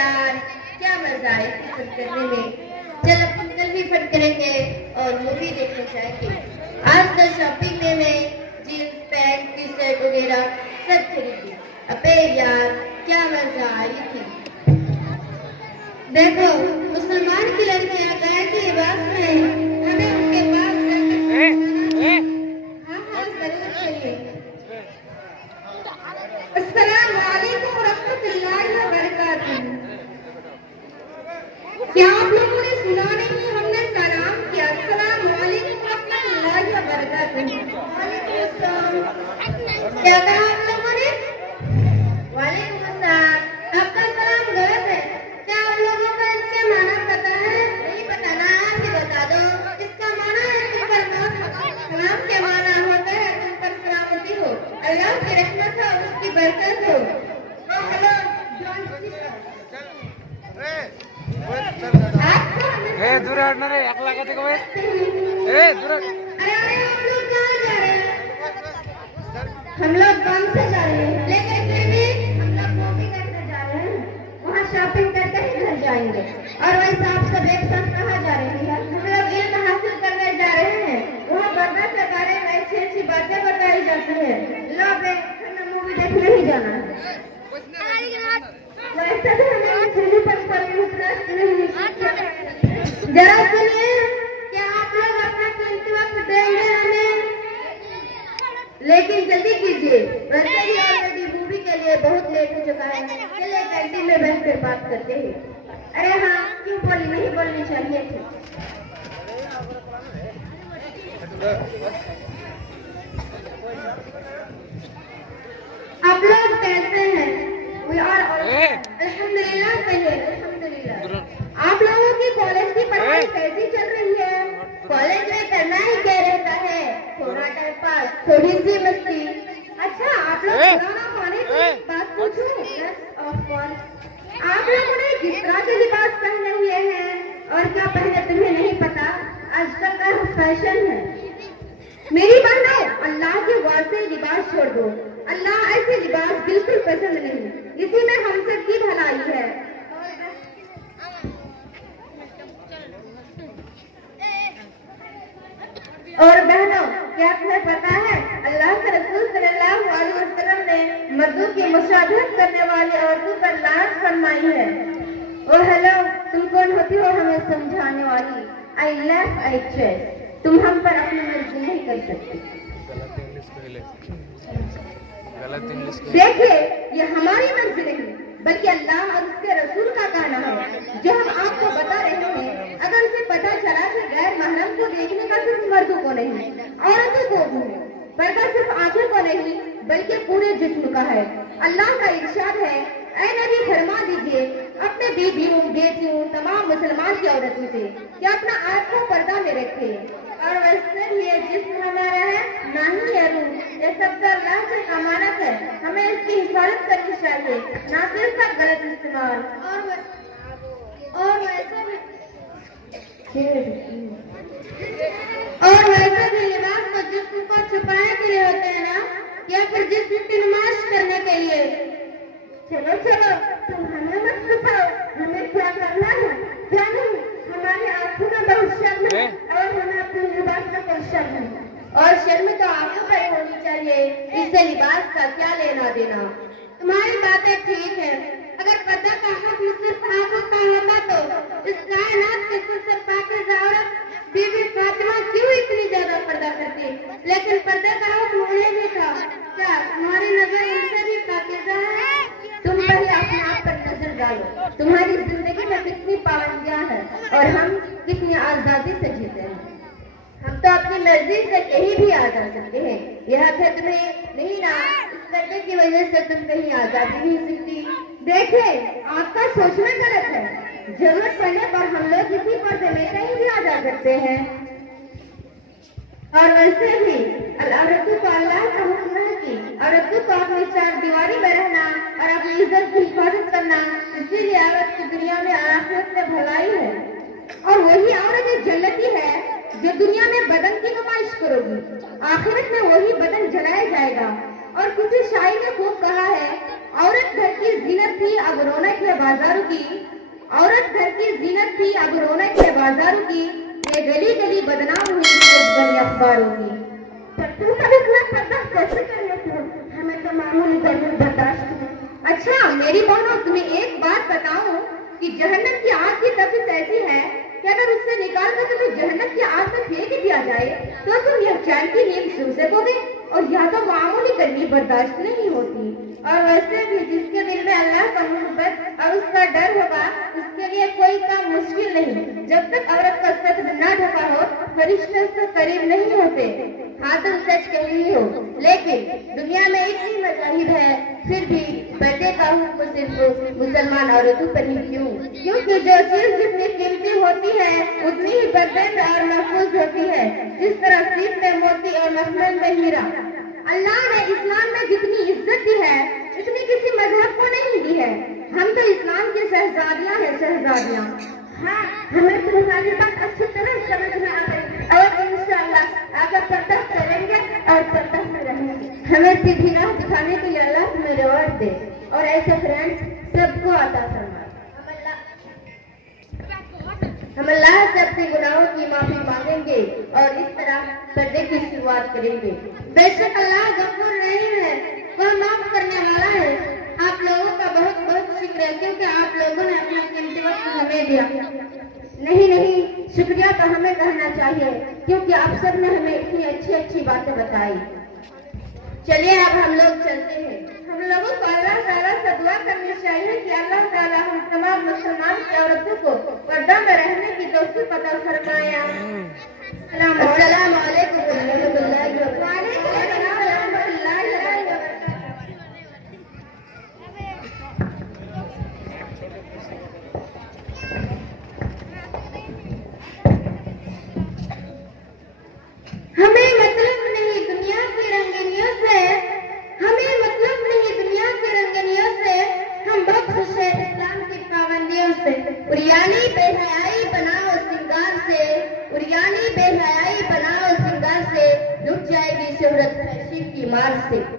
यार, क्या मजा आए फन करने में। चल अपन कल भी फन करेंगे और मूवी देखने जाएंगे। आज कल शॉपिंग में मैं जींस पैंट टी शर्ट वगैरह सब खरीदी। अबे यार क्या मजा आई थी। देखो मुसलमान की लड़कियां गाय की आवाज में हमें उनके पास हाँ जरूर चाहिए। अस्सलाम वालेकुम रहमतुल्लाहि व बरकातुहू। क्या आप लोगों ने सुना नहीं? हमने सलाम किया। अस्सलाम वालेकुम रहमतुल्लाहि व बरकातुहू। वालेकुम अस्सलाम। क्या कहा आप लोगों ने? वालेकुम अस्सलाम। आपका सलाम गलत है। क्या आप लोगों को इसका माना पता है? नहीं पता ना? आप ही बता दो। इसका माना है तुम पर सलाम के माना होता है तुम पर सलामती हो, अल्लाह की रहमत हो, उसकी बरकत हो। हेलो दूर हटना रे, एक लगा देखो भाई। दूर। अरे आप लोग कहाँ जा रहे हैं? हम लोग गांव से जा रहे हैं, लेकिन फिर भी हम लोग मूवी करने जा रहे हैं। वहाँ शॉपिंग करके ही घर जाएंगे। और वैसे आप सब एक साथ कहाँ जा रहे हैं? हम लोग इल्म हासिल करने जा रहे हैं। वहाँ बर्दा के बारे में अच्छी अच्छी बातें बताई जाती है। लोग हमें मूवी देखने ही जाना है। वैसे भी हमें फिल्म पर इंटरेस्ट नहीं है। जरा सुनिए, क्या आप लोग अपना कीमती वक्त देंगे हमें? लेकिन जल्दी कीजिए, वैसे भी ऑलरेडी मूवी के लिए बहुत लेट हो चुका है। चलिए कैंटीन में बैठ कर बात करते हैं। अरे हाँ, क्यों बोली? नहीं बोलनी चाहिए थी। आप लोग कैसे हैं? अल्हम्दुलिल्लाह कहिए। अल्हम्दुलिल्लाह। आप लोगों की कॉलेज की पढ़ाई कैसी चल रही है? कॉलेज में करना ही क्या रहता है? थोड़ा टाइम पास, थोड़ी सी मस्ती। अच्छा आप लोग पुराना पाने की बात पूछूं? Of course. आप लोगों ने किस तरह के लिबास पहने हुए हैं और क्या पहने तुम्हें नहीं पता? आजकल का फैशन है। मेरी बहनों, अल्लाह के वास्ते लिबास छोड़ दो। अल्लाह ऐसे लिबास बिल्कुल पसंद नहीं। इसी में हम सब की भलाई है। और बहनों, क्या तुम्हें पता है अल्लाह के रसूल सल्लल्लाहु अलैहि वसल्लम ने मर्दों की मुशाबहत करने वाली औरतों पर लानत फरमाई है। और हेलो, तुम कौन होती हो हमें समझाने वाली? I left I chest. तुम हम पर अपनी मर्जी नहीं कर सकती। देखिए, ये हमारी मर्जी नहीं बल्कि अल्लाह और उसके रसूल का कहना है जो हम आपको बता रहे हैं। अगर उसे पता चला कि गैर महरम को देखने का सिर्फ मर्दों को नहीं, औरतों को भी है, पर्दा सिर्फ आंखों को नहीं बल्कि पूरे जिस्म का है। अल्लाह का इरशाद है, ऐ नबी फरमा दीजिए अपने बीवियों, बेटियों, तमाम मुसलमान की औरतों से कि अपना आँख को पर्दा में रखे। और वैसे भी ये जिस्म हमारा है, ना ही ये रूह। ये सब तो अल्लाह का अमानत है। हमें इसकी हिफाजत करनी चाहिए, ना कि इसका गलत इस्तेमाल। और वैसे भी लिबास तो जिस्म को छुपाने के लिए होते हैं ना, या फिर जिस्म की नुमाइश करने के लिए। चलो चलो, तुम हमें मत सिखाओ हमें क्या करना है। क्या नहीं, हमारी आंखों में बहुत शर्म है और हमें अपने लिबास में कोई शर्म है। और शर्म तो आंखों पर होनी चाहिए, इससे लिबास का क्या लेना देना। तुम्हारी बातें ठीक है। अगर पर्दा का हक सिर्फ आंखों का होता तो इस कायनात के सबसे पाकीज़ा औरत बीबी फातिमा क्यों इतनी ज्यादा पर्दा करती? लेकिन पर्दे का हक उन्हें भी था। क्या तुम्हारी नजर उनसे भी पाकीज़ा है? तुम पर ही अपने आप पर नजर डालो। तुम्हारी जिंदगी में कितनी पाबंदियां हैं और हम कितनी आजादी से जीते हैं। हम तो अपनी मर्जी से कहीं भी आ जा सकते हैं। यह हक तुम्हें नहीं ना, इस पर्दे की वजह से तुम कहीं आजादी नहीं सकती। देखिए, आपका सोचना गलत है। जरूरत पड़ने पर हम लोग इसी पर्दे में कहीं भी आ जा सकते हैं। और वैसे भी औरतों को अल्लाह का हुक्म है कि औरतों को अपनी चार दीवारी में रहना और अपनी इज्जत की हिफाजत करना। इसीलिए औरत की दुनिया में और आखिरत में भलाई है। और वही औरत एक जन्नती है जो दुनिया में बदन की नुमाइश करोगी, आखिरत में वही बदन जलाया जाएगा। और किसी शायर ने खूब कहा है औरत घर की जीनत थी, अब रौनक है बाजारों की। औरत घर की जीनत थी, अब रौनक है बाजारों की। ये गली गली बदनाम हुई बनी अखबारों की। पर तुम सब इतना पर्दा कैसे कर लेते हो? हमें तो मामूली गर्मी बर्दाश्त है। अच्छा मेरी बहनों, तुम्हें एक बात बताऊं कि जहन्नम की आग की तपिश ऐसी है कि अगर उससे निकाल कर तुम्हें जहन्नम की आग में फेंक दिया जाए तो तुम यह चैन की नींद सो सकोगे, और यह तो मामूली गर्मी बर्दाश्त नहीं होती। और वैसे भी जिसके दिल में अल्लाह का मोहब्बत और उसका डर होगा उसके लिए कोई काम मुश्किल नहीं। जब तक औरत का सर न ढका हो फरिश्ते उसके करीब नहीं होते। हाँ तुम सच कह रही हो, लेकिन दुनिया में इतनी मजाहिब है, फिर भी पर्दे का हुक्म सिर्फ मुसलमान औरतों पर ही क्यों? क्योंकि जो चीज जितनी कीमती होती है उतनी ही पर्दे में और महफूज होती है। जिस तरह सीप में मोती और मखमल में हीरा। अल्लाह ने इस्लाम में जितनी इज्जत दी है इतनी किसी मजहब को नहीं दी है। हम तो इस्लाम की शहजादियाँ हैं, शहजादियाँ। हाँ, हमें तुम्हारी बात अच्छी तरह समझ में आ गई और इंशाअल्लाह आगे पर्दा करेंगे और पर्दा में रहेंगे। हमें सीधी राह दिखाने के लिए अल्लाह तुम्हें रिवॉर्ड दे और ऐसे फ्रेंड्स सबको अता फरमाए। हम अल्लाह से अपने गुनाहों की माफी मांगेंगे और इस तरह पर्दे की शुरुआत करेंगे। बेशक अल्लाह गफूर रहीम है, वह माफ करने वाला है। आप लोगों का बहुत बहुत शुक्र है क्योंकि आप लोगों ने अपना कीमती वक्त हमें दिया। नहीं, शुक्रिया तो हमें कहना चाहिए क्योंकि आप सब ने हमें इतनी अच्छी अच्छी बातें बताई। चलिए अब हम लोग चलते हैं। हम लोगों को अल्लाह ताला से दुआ करनी चाहिए कि अल्लाह ताला हम तमाम मुसलमान की औरतों को पर्दा में रहने की तौफीक अता फरमाए। अस्सलाम वालेकुम रहमतुल्लाहि व बरकातहू। हमें मतलब नहीं दुनिया की रंगीनियों से, हमें मतलब नहीं दुनिया की रंगीनियों से, हम बहुत खुश हैं इस्लाम की पाबंदियों से। उरियानी बेहयाई बनाओ सिंगार से, उरियानी बेहयाई बनाओ सिंगार से, लुट जाएगी शोहरत फैशन की मार से।